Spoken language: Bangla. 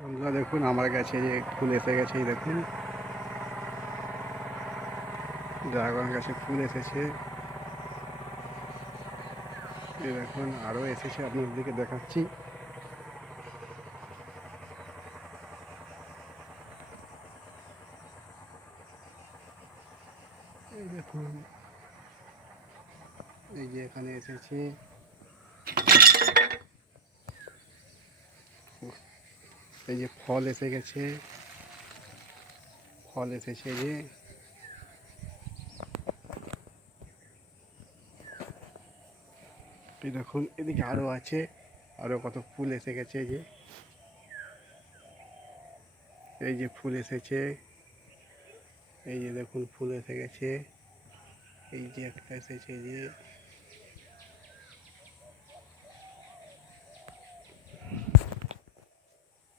বন্ধুরা দেখুন আমার কাছে যে ফুল এসে গেছে, এই দেখুন ড্রাগন গাছে ফুল এসেছে। এই দেখুন আরও এসেছে, আপনাদেরকে দেখাচ্ছি। এই দেখুন, এই যে এখানে এসেছে। এই যে ফল এসে গেছে, ফল এসেছে যে। এই দেখুন এদিকে আরও আছে, আরও কত ফুল এসে গেছে। যে এই যে ফুল এসেছে, এই যে দেখুন ফুল এসে গেছে। এই যে একটা এসেছে যে।